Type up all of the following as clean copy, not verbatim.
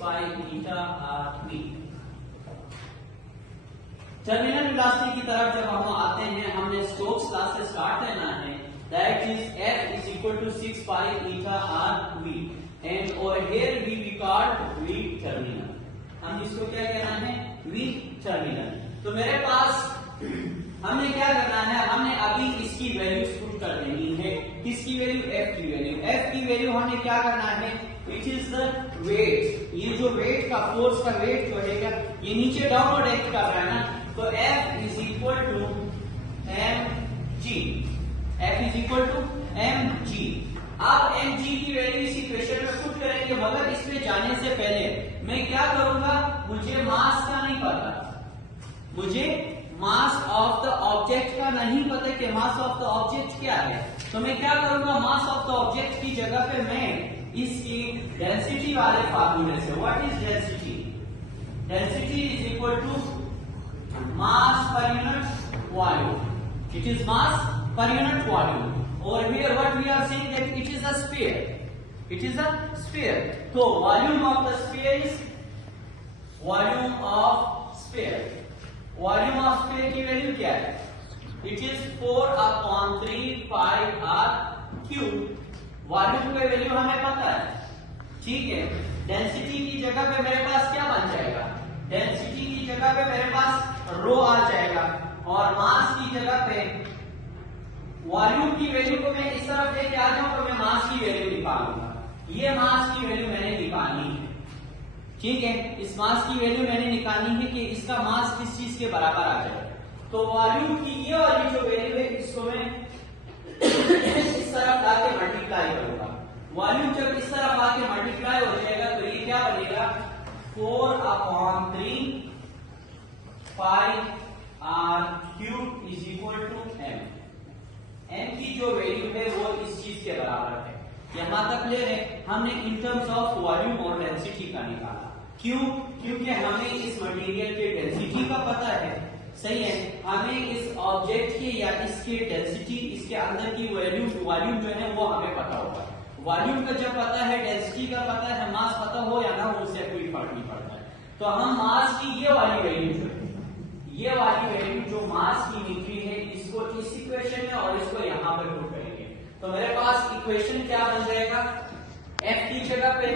पाई eta r v. Terminal velocity की तरफ जब हम आते हैं, हमने स्टोक्स लॉ से स्टार्ट करना है, that is F is equal to 6 pi eta r v, and over here v called v terminal। हम इसको क्या कहना है? v terminal। तो मेरे पास हमने क्या करना है, हमने अभी इसकी वैल्यूज पुट कर देनी है। किसकी वैल्यू? F की वैल्यू। F की वैल्यू हमने क्या करना है, इट इज द वेट। ये जो वेट का फोर्स का वेट जो है, ये नीचे डाउनवर्ड एक्ट कर रहा है ना, तो F is equal to mg। F is equal to mg। आप mg की वैल्यू इस इक्वेशन में पुट करेंगे, मगर इसमें जाने से पहले मैं क्या करूंगा, मुझे मास का नहीं पता, मुझे मास ऑफ द ऑब्जेक्ट का नहीं पता कि मास ऑफ द ऑब्जेक्ट क्या है। तो मैं क्या करूंगा, मास ऑफ द ऑब्जेक्ट की जगह पे मैं इसकी डेंसिटी वाले फार्मूले से, what is density? Density is equal to mass per unit volume। It is mass per unit volume। Over here what we are saying that it is a sphere, it is a sphere। तो volume of the sphere is volume of sphere। volume of sphere की value क्या है? It is 4/3 pi r cube। Volume की value हमें पता है, ठीक है। डेंसिटी की जगह पे मेरे पास क्या बन जाएगा? डेंसिटी की जगह पे मेरे पास रो आ जाएगा, और मास की जगह पे वॉल्यूम की वैल्यू को मैं इस तरफ लेके आ जाऊं तो मैं मास की वैल्यू निकालूंगा। ये मास की वैल्यू मैंने निकालनी है, ठीक है। इस मास की वैल्यू मैंने निकालनी है कि इसका मास किस चीज के बराबर आ जाए। तो वॉल्यूम की ये वाली जो वैल्यू है, इसको मैं इस तरफ लाके मल्टीप्लाई करूंगा। वॉल्यूम जब इस तरफ आके मल्टीप्लाई हो जाएगा तो ये क्या बनेगा? 4/3 pi are cube is equal to m। m की जो वैल्यू है वो इस चीज के बराबर है। यहां तक ले रहे, हमने इन टर्म्स ऑफ वॉल्यूम और डेंसिटी का निकाला। क्यों? क्योंकि हमें इस मटेरियल के डेंसिटी का पता है, सही है। हमें इस ऑब्जेक्ट की या इसके डेंसिटी, इसके अंदर की वॉल्यूम जो है वो हमें पता होगा। वॉल्यूम का जब पता है, डेंसिटी का पता है, मास पता हो या ना हो, उससे कोई फर्क नहीं पड़ता है। तो हम मास की ये वाली वैल्यू जो है, ये वाली वैल्यू जो मास की निकली है, इसको इस इक्वेशन में और इसको यहां पर पुट करेंगे। तो मेरे पास इक्वेशन क्या बन जाएगा? F की जगह पे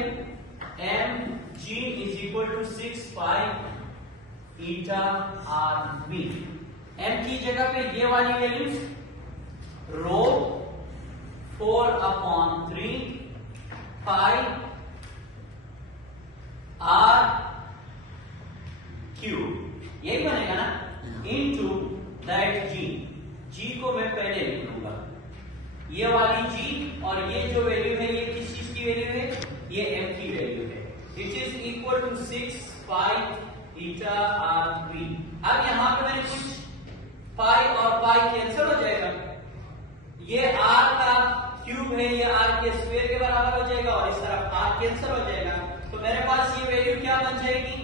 mg is equal to 6 pi eta r v. m की जगह पे ये वाली value rho 4/3 pi are cube, यही बनेगा ना, इनटू दैट जी। जी को मैं पहले लिख लूंगा, ये वाली जी, और ये जो वैल्यू है ये किस चीज की वैल्यू है? ये m की वैल्यू है। It is equal to 6 pi eta r v. अब यहां पे मैंने कुछ पाई और पाई कैंसिल हो जाएगा, ये r का क्यूब है, ये r के स्क्वायर के बराबर हो जाएगा, और इस तरफ r कैंसिल हो जाएगा। तो मेरे पास ये वैल्यू क्या बन जाएगी?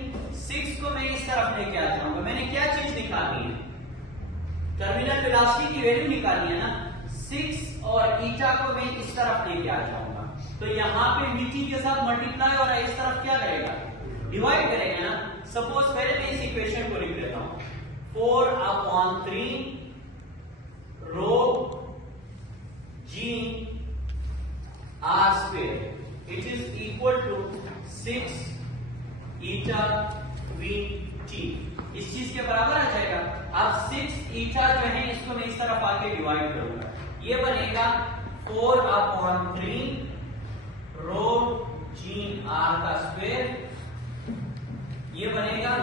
6 को मैं इस तरफ लेके आ जाऊंगा। मैंने क्या चीज निकालनी है? टर्मिनल वेलोसिटी की वैल्यू निकालनी है ना। 6 और ईटा को मैं इस तरफ लेके आ जाऊंगा, तो यहाँ पे vt के साथ मल्टीप्लाई और इस तरफ क्या करेगा? डिवाइड करेगा ना। सपोज पहले मैं इस इक्वेशन को लिख लेता हूं, 4/3 rho g r square, it is equal to 6 eta vt। इस चीज के बराबर आ जाएगा। अब 6 ईटा जो है, इसको मैं इस तरफ आके डिवाइड करूंगा, ये बनेगा 4/3 रो g r का स्क्वायर, ये बनेगा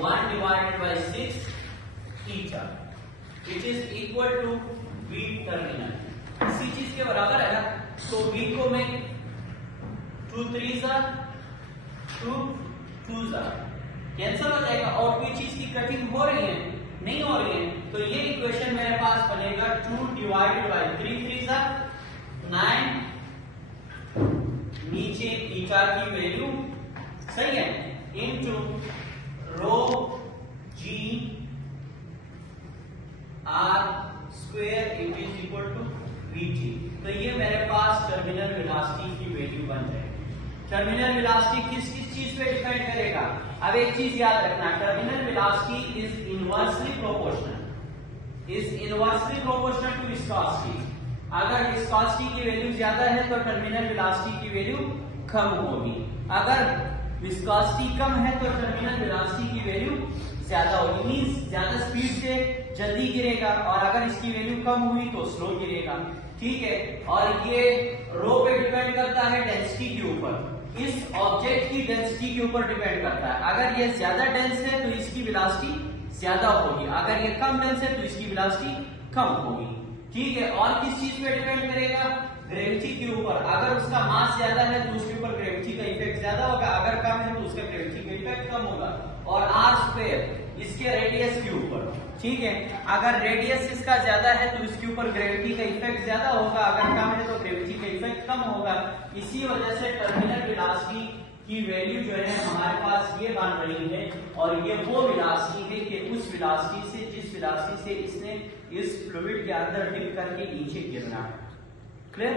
1/6 eta. It is equal to v terminal, इसी चीज के बराबर है ना। तो v को मैं 2 3 2 कैंसिल हो जाएगा, और कोई चीज की कटिंग हो रही है? नहीं हो रही है। तो ये इक्वेशन मेरे पास बनेगा 2 डिवाइडेड बाय 3 3 9, नीचे ईटा की वैल्यू, सही है, into rho g r square, it is equal to vt. तो ये मेरे पास टर्मिनल वेलोसिटी की वैल्यू बन जाएगी। टर्मिनल वेलोसिटी किस किस चीज पे डिपेंड करेगा? अब एक चीज याद रखना, terminal velocity is inversely proportional to viscosity. अगर विस्कोसिटी की वैल्यू ज्यादा है तो टर्मिनल वेलोसिटी की वैल्यू कम होगी, अगर विस्कोसिटी कम है तो टर्मिनल वेलोसिटी की वैल्यू ज्यादा होगी, मींस ज्यादा स्पीड से जल्दी गिरेगा, और अगर इसकी वैल्यू कम हुई तो स्लो गिरेगा। ठीक है, और ये रो पे डिपेंड करता है डेंसिटी के ऊपर, इस ऑब्जेक्ट की डेंसिटी के ऊपर डिपेंड करता है। अगर ये ज्यादा डेंस है तो इसकी वेलोसिटी ज्यादा होगी, अगर ये कम डेंस है तो इसकी वेलोसिटी कम होगी। ठीक है, और किस चीज पे डिपेंड करेगा? ग्रेविटी के ऊपर। अगर उसका मास ज्यादा है तो उसके ऊपर ग्रेविटी का इफेक्ट ज्यादा होगा, अगर कम है तो उसका ग्रेविटी का इफेक्ट कम होगा। और आर स्क्वायर इसके रेडियस के ऊपर। ठीक है, अगर रेडियस इसका ज्यादा है तो इसके ऊपर ग्रेविटी का इफेक्ट ज्यादा होगा, अगर कम है तो ग्रेविटी का इफेक्ट कम होगा। इसी वजह से टर्मिनल वेलोसिटी की वैल्यू जो है हमारे पास ये बन रही है, और ये वो वेलोसिटी है कि उस वेलोसिटी से, जिस वेलोसिटी से इसने इस फ्लूइड के अंदर डिप करके नीचे गिरना है। क्लियर?